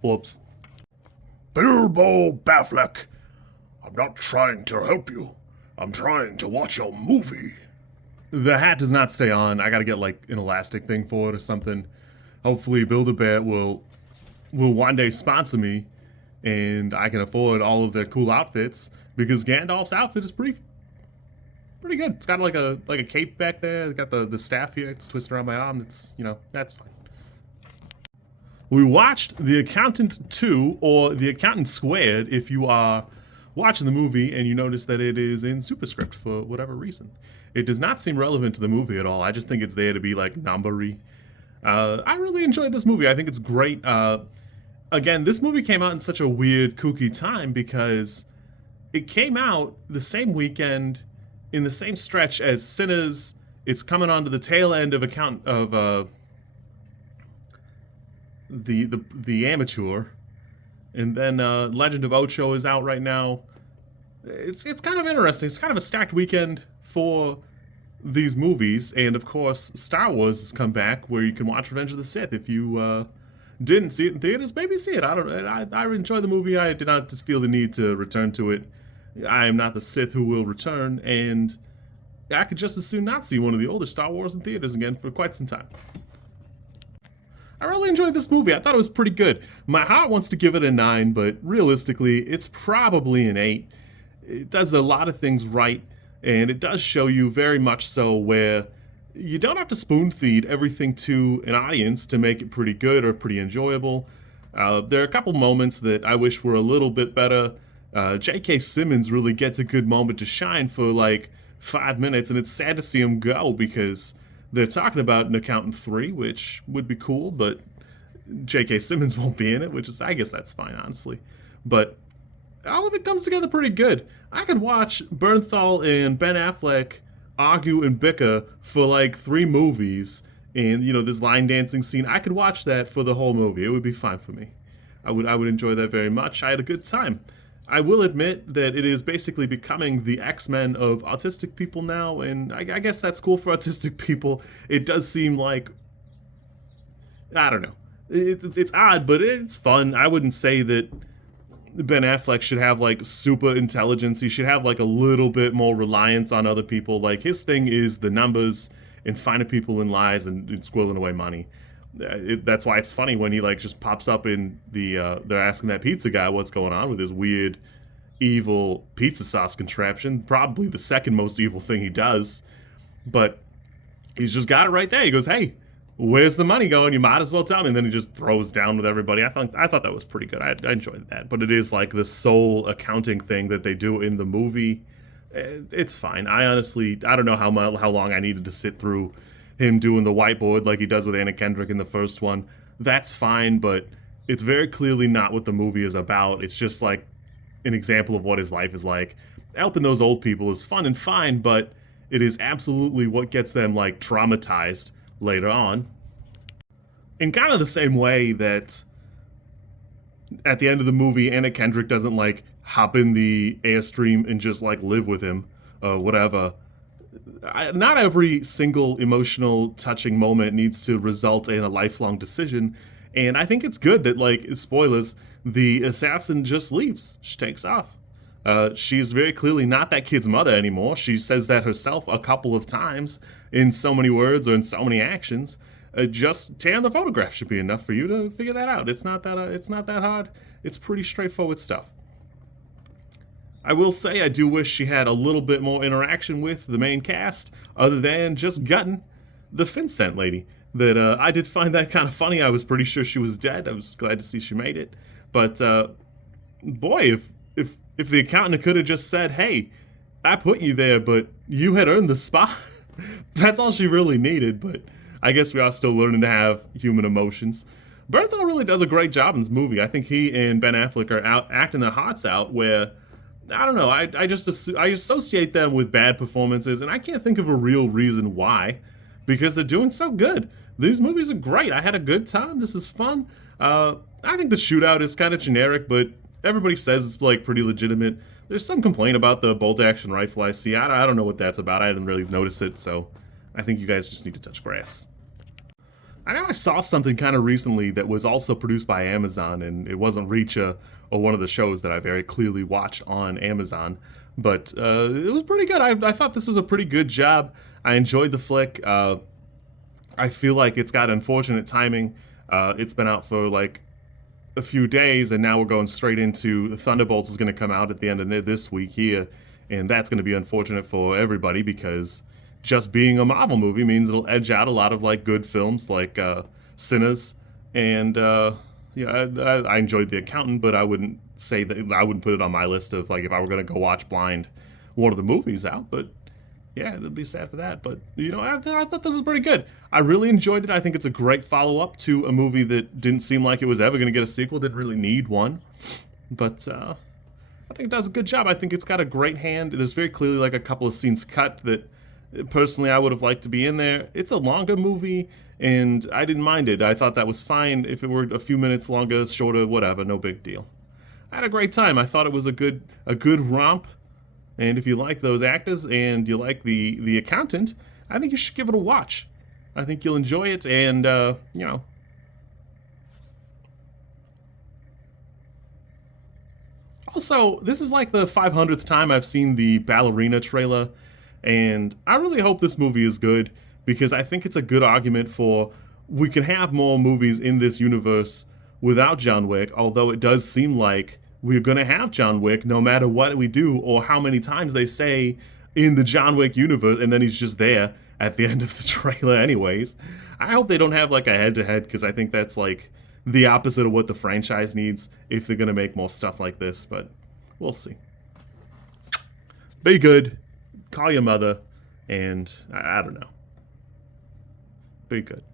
Whoops. Bilbo Affleck, I'm not trying to help you. I'm trying to watch your movie. The hat does not stay on. I gotta get like an elastic thing for it or something. Hopefully Build-A-Bear will one day sponsor me and I can afford all of their cool outfits because Gandalf's outfit is pretty good. It's got like a cape back there. It's got the staff here. It's twisted around my arm. It's, that's fine. We watched The Accountant 2, or The Accountant Squared if you are watching the movie and you notice that it is in superscript for whatever reason. It does not seem relevant to the movie at all. I just think it's there to be like numbery. I really enjoyed this movie. I think it's great. Again, this movie came out in such a weird, kooky time because it came out the same weekend in the same stretch as Sinners. It's coming on to the tail end of the Amateur, and then Legend of Ocho is out right now. It's kind of interesting. It's kind of a stacked weekend for these movies, and of course, Star Wars has come back, where you can watch Revenge of the Sith. If you didn't see it in theaters, maybe see it. I enjoy the movie. I did not just feel the need to return to it. I am not the Sith who will return, and I could just as soon not see one of the older Star Wars in theaters again for quite some time. I really enjoyed this movie. I thought it was pretty good. My heart wants to give it a 9, but realistically, it's probably an 8. It does a lot of things right, and it does show you very much so where you don't have to spoon feed everything to an audience to make it pretty good or pretty enjoyable. There are a couple moments that I wish were a little bit better. J.K. Simmons really gets a good moment to shine for like 5 minutes, and it's sad to see him go because they're talking about an Accountant 3, which would be cool, but J.K. Simmons won't be in it, which is, I guess that's fine, honestly. But all of it comes together pretty good. I could watch Bernthal and Ben Affleck argue and bicker for like 3 movies, and this line dancing scene, I could watch that for the whole movie. It would be fine for me. I would enjoy that very much. I had a good time. I will admit that it is basically becoming the X-Men of autistic people now, and I guess that's cool for autistic people. It does seem like, I don't know. It's odd, but it's fun. I wouldn't say that Ben Affleck should have like super intelligence. He should have like a little bit more reliance on other people. Like his thing is the numbers and finding people in lies and squirreling away money. That's why it's funny when he like just pops up in the they're asking that pizza guy what's going on with his weird evil pizza sauce contraption, probably the second most evil thing he does, but he's just got it right there. He goes, hey, where's the money going? You might as well tell me. And then he just throws down with everybody. I thought that was pretty good. I enjoyed that, but it is like the sole accounting thing that they do in the movie. It's fine. I don't know how long I needed to sit through him doing the whiteboard like he does with Anna Kendrick in the first one. That's fine, but it's very clearly not what the movie is about. It's just like an example of what his life is like. Helping those old people is fun and fine, but it is absolutely what gets them like traumatized later on. In kind of the same way that at the end of the movie, Anna Kendrick doesn't like hop in the Airstream and just like live with him or whatever. Not every single emotional, touching moment needs to result in a lifelong decision, and I think it's good that, like, spoilers, the assassin just leaves. She takes off. She is very clearly not that kid's mother anymore. She says that herself a couple of times in so many words or in so many actions. Just tearing the photograph should be enough for you to figure that out. It's not that hard. It's pretty straightforward stuff. I will say I do wish she had a little bit more interaction with the main cast, other than just gutting the Vincent lady. That I did find that kind of funny. I was pretty sure she was dead. I was glad to see she made it. But boy, if the accountant could have just said, "Hey, I put you there, but you had earned the spot," that's all she really needed. But I guess we are still learning to have human emotions. Bernthal really does a great job in this movie. I think he and Ben Affleck are out acting their hearts out. Where I don't know. I associate them with bad performances, and I can't think of a real reason why, because they're doing so good. These movies are great. I had a good time. This is fun. I think the shootout is kind of generic, but everybody says it's like pretty legitimate. There's some complaint about the bolt-action rifle I see. I don't know what that's about. I didn't really notice it, so I think you guys just need to touch grass. I know I saw something kind of recently that was also produced by Amazon, and it wasn't Reacher or one of the shows that I very clearly watched on Amazon, but it was pretty good. I thought this was a pretty good job. I enjoyed the flick. I feel like it's got unfortunate timing. It's been out for like a few days, and now we're going straight into Thunderbolts is going to come out at the end of this week here, and that's going to be unfortunate for everybody because just being a Marvel movie means it'll edge out a lot of like good films like Sinners, and I enjoyed The Accountant, but I wouldn't say that I wouldn't put it on my list of like if I were going to go watch blind one of the movies out, but yeah, it'd be sad for that. But, I thought this was pretty good. I really enjoyed it. I think it's a great follow-up to a movie that didn't seem like it was ever going to get a sequel, didn't really need one. But I think it does a good job. I think it's got a great hand. There's very clearly like a couple of scenes cut that personally I would have liked to be in there. It's a longer movie, and I didn't mind it. I thought that was fine. If it were a few minutes longer, shorter, whatever, no big deal. I had a great time. I thought it was a good romp. And if you like those actors and you like the Accountant, I think you should give it a watch. I think you'll enjoy it, and Also, this is like the 500th time I've seen the Ballerina trailer, and I really hope this movie is good because I think it's a good argument for we can have more movies in this universe without John Wick, although it does seem like we're going to have John Wick no matter what we do or how many times they say in the John Wick universe, and then he's just there at the end of the trailer anyways. I hope they don't have like a head-to-head because I think that's like the opposite of what the franchise needs if they're going to make more stuff like this, but we'll see. Be good. Call your mother, and I don't know. Be good.